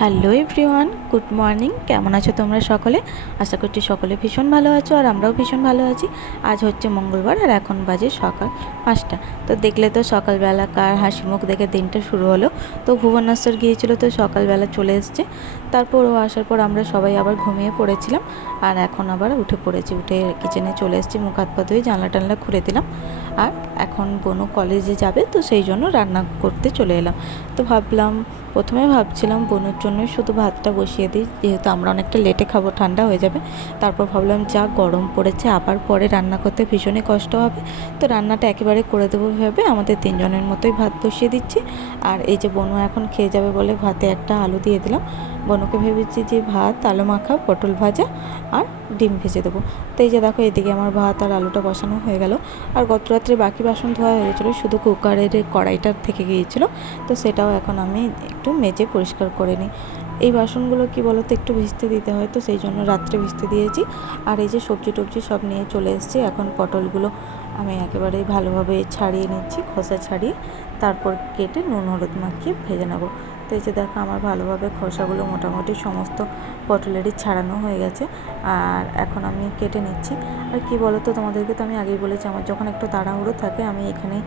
Hello everyone, good morning. কেমন আছো তোমরা সকলে? আশা করছি সকলে ভীষণ ভালো আছো আর আমরাও ভীষণ ভালো আছি। আজ হচ্ছে মঙ্গলবার আর এখন বাজে সকাল পাঁচটা। তো দেখলে তো সকালবেলা কার হাসি মুখ দেখে দিনটা শুরু হলো। তো ভুবনেশ্বর গিয়েছিল তো সকালবেলা চলে এসছে। তারপর ও আসার পর আমরা সবাই আবার ঘুমিয়ে পড়েছিলাম আর এখন আবার উঠে পড়েছি। উঠে কিচেনে চলে এসেছি, মুখ হাত পা ধুয়ে জানলা টানলা খুলে দিলাম। আর এখন বোনও কলেজে যাবে, তো সেই জন্য রান্না করতে চলে এলাম। তো ভাবলাম, প্রথমে ভাবছিলাম বোনের জন্যই শুধু ভাতটা বসিয়ে দিই, যেহেতু আমরা অনেকটা লেটে খাব, ঠান্ডা হয়ে যাবে। তারপর ভাবলাম, যা গরম পড়েছে, আবার পরে রান্না করতে ভীষণই কষ্ট হবে। তো রান্নাটা একেবারে করে দেবো ভেবে আমাদের তিনজনের মতোই ভাত বসিয়ে দিচ্ছি। আর এই যে বনু এখন খেয়ে যাবে বলে ভাতে একটা আলু দিয়ে দিলাম। বনুকে ভেবেছি যে ভাত, আলু মাখা, পটল ভাজা আর ডিম ভেজে দেবো। তো এই যে দেখো, এদিকে আমার ভাত আর আলুটা বসানো হয়ে গেল। আর গত রাত্রে বাকি বাসন ধোয়া হয়েছিল, শুধু কুকারের কড়াইটা থেকে গিয়েছিল। তো সেটাও এখন আমি একটু মেজে পরিষ্কার করে নিই। এই বাসনগুলো কি বলতো, একটু ভিজতে দিতে হয়, তো সেই জন্য রাত্রে ভিজতে দিয়েছি। আর এই যে সবজি টবজি সব নিয়ে চলে এসেছি। এখন পটলগুলো আমি একেবারে ভালোভাবে ছাড়িয়ে নিচ্ছি, খোসা ছাড়িয়ে। তারপর কেটে নুন, হলুদ মাখিয়ে ভেজে নেব। তো এই যে দেখো আমার ভালোভাবে খোসাগুলো মোটামুটি সমস্ত পটলেরই ছাড়ানো হয়ে গেছে। আর এখন আমি কেটে নিচ্ছি। আর কি বলো তো তোমাদেরকে তো আমি আগেই বলেছি, আমার যখন একটু তাড়াহুড়ো থাকে, আমি এখানে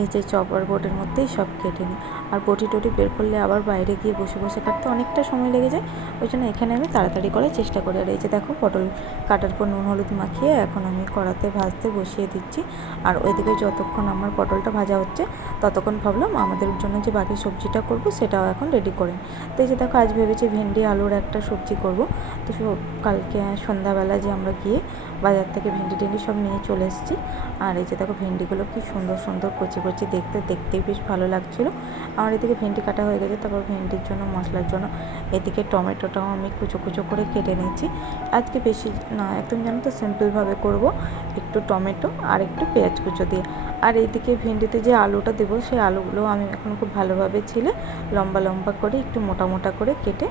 এই যে চপার বোর্ডের মধ্যেই সব কেটে নিই। আর বটি টটি বের করলে আবার বাইরে গিয়ে বসে বসে কাটতে অনেকটা সময় লেগে যায়। ওই জন্য এখানে আমি তাড়াতাড়ি করার চেষ্টা করি। আর এই যে দেখো, পটল কাটার পর নুন, হলুদ মাখিয়ে এখন আমি কড়াতে ভাজতে বসিয়ে দিচ্ছি। আর ওইদিকে যতক্ষণ আমার পটলটা ভাজা হচ্ছে, ততক্ষণ ভাবলাম আমাদের জন্য যে বাকি সবজিটা করব, সেটাও এখন রেডি করেন। তো এই যে দেখো আজ ভেবেছি ভেন্ডি আলুর একটা সবজি করব। তো কালকে সন্ধ্যাবেলা যে আমরা গিয়ে বাজার থেকে ভেন্ডি টেন্ডি সব নিয়ে চলে এসেছি। আর এই যে দেখো ভেন্ডিগুলো কি সুন্দর সুন্দর কচি কচি দেখতে, দেখতেই বেশ ভালো লাগছিল। আমার এদিকে ভেন্ডি কাটা হয়ে গেছে, তারপর ভেন্ডির জন্য, মশলার জন্য এদিকে টমেটোটাও আমি কুচো কুচো করে কেটে নিয়েছি। আজকে বেশি না, একদম জানো তো সিম্পলভাবে করব, একটু টমেটো আর একটু পেঁয়াজ কুচো দিয়ে। আর এইদিকে ভেন্ডিতে যে আলুটা দেবো, সেই আলুগুলো আমি এখন খুব ভালোভাবে ছিলে লম্বা লম্বা করে একটু মোটা মোটা করে কেটে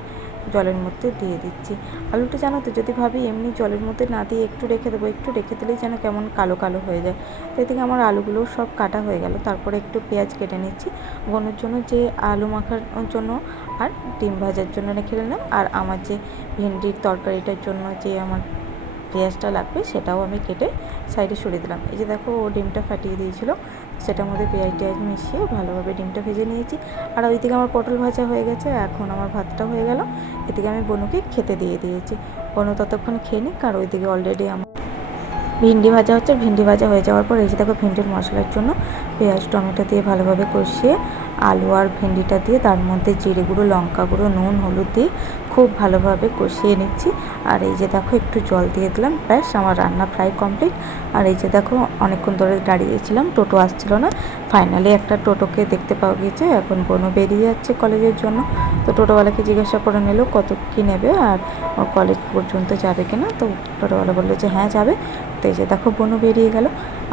জলের মধ্যে দিয়ে দিচ্ছি। আলুটা জানো তো, যদি ভাবি এমনি জলের মধ্যে না দিয়ে একটু রেখে দেবো, একটু রেখে দিলেই যেন কেমন কালো কালো হয়ে যায়। তো এদিকে আমার আলুগুলো সব কাটা হয়ে গেল। তারপরে একটু পেঁয়াজ কেটে নিচ্ছি। বোনের জন্য যে আলু মাখার জন্য আর ডিম ভাজার জন্য রেখে নিলাম আর আমার যে ভেন্ডির তরকারিটার জন্য যে আমার পেঁয়াজটা লাগবে, সেটাও আমি কেটে সাইডে সরিয়ে দিলাম। এই যে দেখো, ও ডিমটা ফাটিয়ে দিয়েছিল। সেটার মধ্যে পেঁয়াজ টেয়াজ মিশিয়ে ভালোভাবে ডিমটা ভেজে নিয়েছি। আর ওইদিকে আমার পটল ভাজা হয়ে গেছে, এখন আমার ভাতটা হয়ে গেল। এদিকে আমি বনুকে খেতে দিয়ে দিয়েছি। বনু ততক্ষণ খেয়ে নিক, আর ওইদিকে অলরেডি আমার ভিন্ডি ভাজা হচ্ছে। ভিন্ডি ভাজা হয়ে যাওয়ার পর এই যে দেখো ভিন্ডির মশলার জন্য পেঁয়াজ, টমেটো দিয়ে ভালোভাবে কষিয়ে আলু আর ভেন্ডিটা দিয়ে তার মধ্যে জিরে গুঁড়ো, লঙ্কা গুঁড়ো, নুন, হলুদ দিয়ে খুব ভালোভাবে কষিয়ে নিচ্ছি। আর এই যে দেখো, একটু জল দিয়ে দিলাম। ব্যাস, আমার রান্না প্রায় কমপ্লিট। আর এই যে দেখো, অনেকক্ষণ ধরে দাঁড়িয়েছিলাম, টোটো আসছিল না। ফাইনালি একটা টোটোকে দেখতে পাওয়া গিয়েছে। এখন বোনও বেরিয়ে যাচ্ছে কলেজের জন্য। তো টোটোওয়ালাকে জিজ্ঞাসা করে নিল, কত কী নেবে? আর কলেজ পর্যন্ত যাবে কিনা? তো টোটোওয়ালা বলল যে হ্যাঁ যাবে। তো এই যে দেখো বনু বেরিয়ে গেল।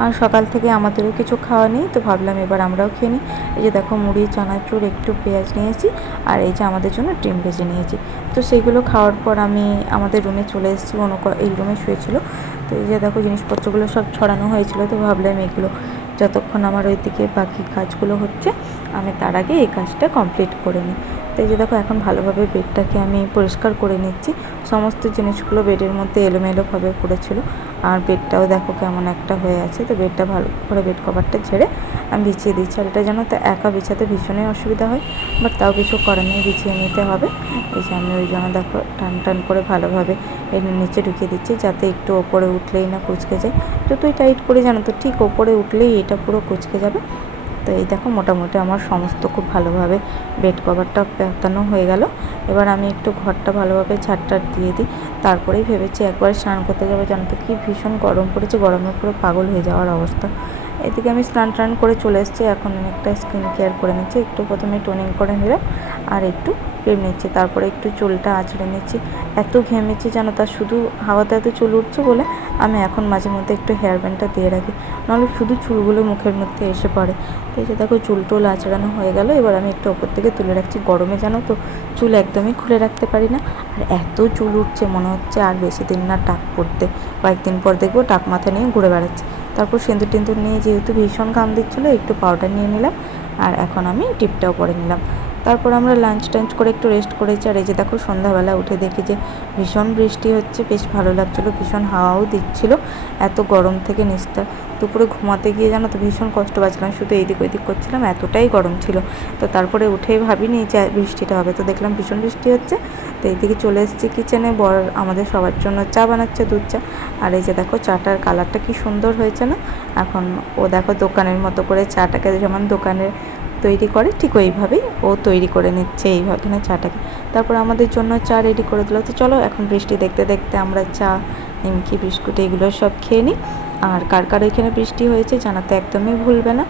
আর সকাল থেকে আমাদেরও কিছু খাওয়া নেই, তো ভাবলাম এবার আমরাও খেয়ে নিই। এই যে দেখো মুড়ি, চানাচুর, একটু পেঁয়াজ নিয়েছি, আর এই যে আমাদের জন্য ডিম ভেজে নিয়েছি। তো সেইগুলো খাওয়ার পর আমি আমাদের রুমে চলে এসেছি অন্য এই রুমে শুয়েছিল। তো এই যে দেখো জিনিসপত্রগুলো সব ছড়ানো হয়েছিল, তো ভাবলাম এগুলো যতক্ষণ আমার ওই দিকে বাকি কাজগুলো হচ্ছে, আমি তার আগে এই কাজটা কমপ্লিট করে নিই। এই যে দেখো, এখন ভালোভাবে বেডটাকে আমি পরিষ্কার করে নিচ্ছি। সমস্ত জিনিসগুলো বেডের মধ্যে এলোমেলোভাবে পড়েছিল। আর বেডটাও দেখো কেমন একটা হয়ে আছে। তো বেডটা ভালো করে বেড কভারটা ঝেড়ে আমি বিছিয়ে দিচ্ছি। আর এটা যেন তো একা বিছাতে ভীষণই অসুবিধা হয়, বাট তাও কিছু করার নেই, বিছিয়ে নিতে হবে। এই যে আমি ওই জন্য দেখো, টান টান করে ভালোভাবে এর নিচে ঢুকিয়ে দিচ্ছি, যাতে একটু ওপরে উঠলেই না কুচকে যায়। যতই টাইট করে জানো তো, ঠিক ওপরে উঠলেই এটা পুরো কুচকে যাবে। তো এই দেখো মোটামুটি আমার সমস্ত খুব ভালোভাবে বেড কভারটা পেতানো হয়ে গেল। এবার আমি একটু ঘরটা ভালোভাবে ঝাড়টার দিয়ে দিই। তারপরেই ভেবেছি একবার স্নান করতে যাব। জানো তো কি ভীষণ গরম পড়েছে, গরমে পুরো পাগল হয়ে যাওয়ার অবস্থা। এদিকে আমি স্নান টান করে চলে এসেছি। এখন আমি একটা স্কিন কেয়ার করে নিচ্ছি। একটু প্রথমে টোনিং করে নিলাম আর একটু ক্রিম নিচ্ছি তারপরে একটু চুলটা আঁচড়ে নিচ্ছি এত ঘেমেছি যেন তার শুধু হাওয়াতে এত চুল উঠছে বলে আমি এখন মাঝে মধ্যে একটু হেয়ার ব্যান্ডটা দিয়ে রাখি। নাহলে শুধু চুলগুলো মুখের মধ্যে এসে পড়ে। এই যে দেখো, চুল টুল আঁচড়ানো হয়ে গেল। এবার আমি একটু ওপর থেকে তুলে রাখছি গরমে, জানো তো। চুল একদমই খুলে রাখতে পারি না। আর এত চুল উঠছে মনে হচ্ছে আর বেশি দিন না টাক পড়তে। কয়েকদিন পর দেখব টাক মাথা নিয়ে ঘুরে বেড়াচ্ছে। তারপর সিঁদুর টিন্দুর নিয়ে যেহেতু ভীষণ ঘাম দিচ্ছিল, একটু পাউডার নিয়ে নিলাম। আর এখন আমি টিপটাও পরে নিলাম। তারপর আমরা লাঞ্চ টাঞ্চ করে একটু রেস্ট করেছি। আর এই যে দেখো, সন্ধ্যাবেলা উঠে দেখি যে ভীষণ বৃষ্টি হচ্ছে, বেশ ভালো লাগছিল, ভীষণ হাওয়াও দিচ্ছিল। এত গরম থেকে নিস্তার, দুপুরে ঘুমাতে গিয়ে জানো তো ভীষণ কষ্ট পাচ্ছিলাম, শুধু এইদিক ওইদিক করছিলাম, এতটাই গরম ছিল। তো তারপরে উঠেই ভাবিনি যে বৃষ্টিটা হবে, তো দেখলাম ভীষণ বৃষ্টি হচ্ছে। তো এইদিকে চলে এসেছি কিচেনে বর আমাদের সবার জন্য চা বানাচ্ছে, দুধ চা। আর এই যে দেখো, চাটার কালারটা কি সুন্দর হয়েছে না? এখন ও দেখো দোকানের মতো করে চাটাকে যেমন দোকানের তৈরি করে, ঠিক ওইভাবেই ও তৈরি করে নিচ্ছে এইভাবে চাটাকে। তারপর আমাদের জন্য চা রেডি করে দিল। তো চলো এখন বৃষ্টি দেখতে দেখতে আমরা চা, নিমকি, বিস্কুট এগুলো সব খেয়ে নিই। আর কার কার এখানে বৃষ্টি হয়েছে জানাতে একদমই ভুলবে না।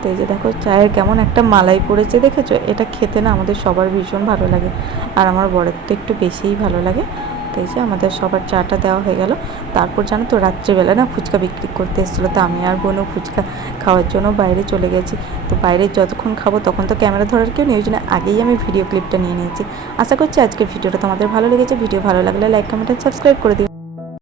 তো এই যে দেখো, চায়ের কেমন একটা মালাই পড়েছে দেখেছ? এটা খেতে না আমাদের সবার ভীষণ ভালো লাগে। আর আমার বরের তো একটু বেশিই ভালো লাগে। এই যে আমাদের সবার চাটা দেওয়া হয়ে গেল। তারপর জানো তো, রাত্রিবেলা না ফুচকা বিক্রি করতে এসেছিল। তো আমি আর বোনও ফুচকা খাওয়ার জন্য বাইরে চলে গেছি। তো বাইরে যতক্ষণ খাব তখন তো ক্যামেরা ধরার কেউ নেই, ওই জন্য আগেই আমি ভিডিও ক্লিপটা নিয়ে নিয়েছি। আশা করছি আজকের ভিডিওটা তোমাদের ভালো লেগেছে। ভিডিও ভালো লাগলে লাইক, কমেন্ট সাবস্ক্রাইব করে দিও।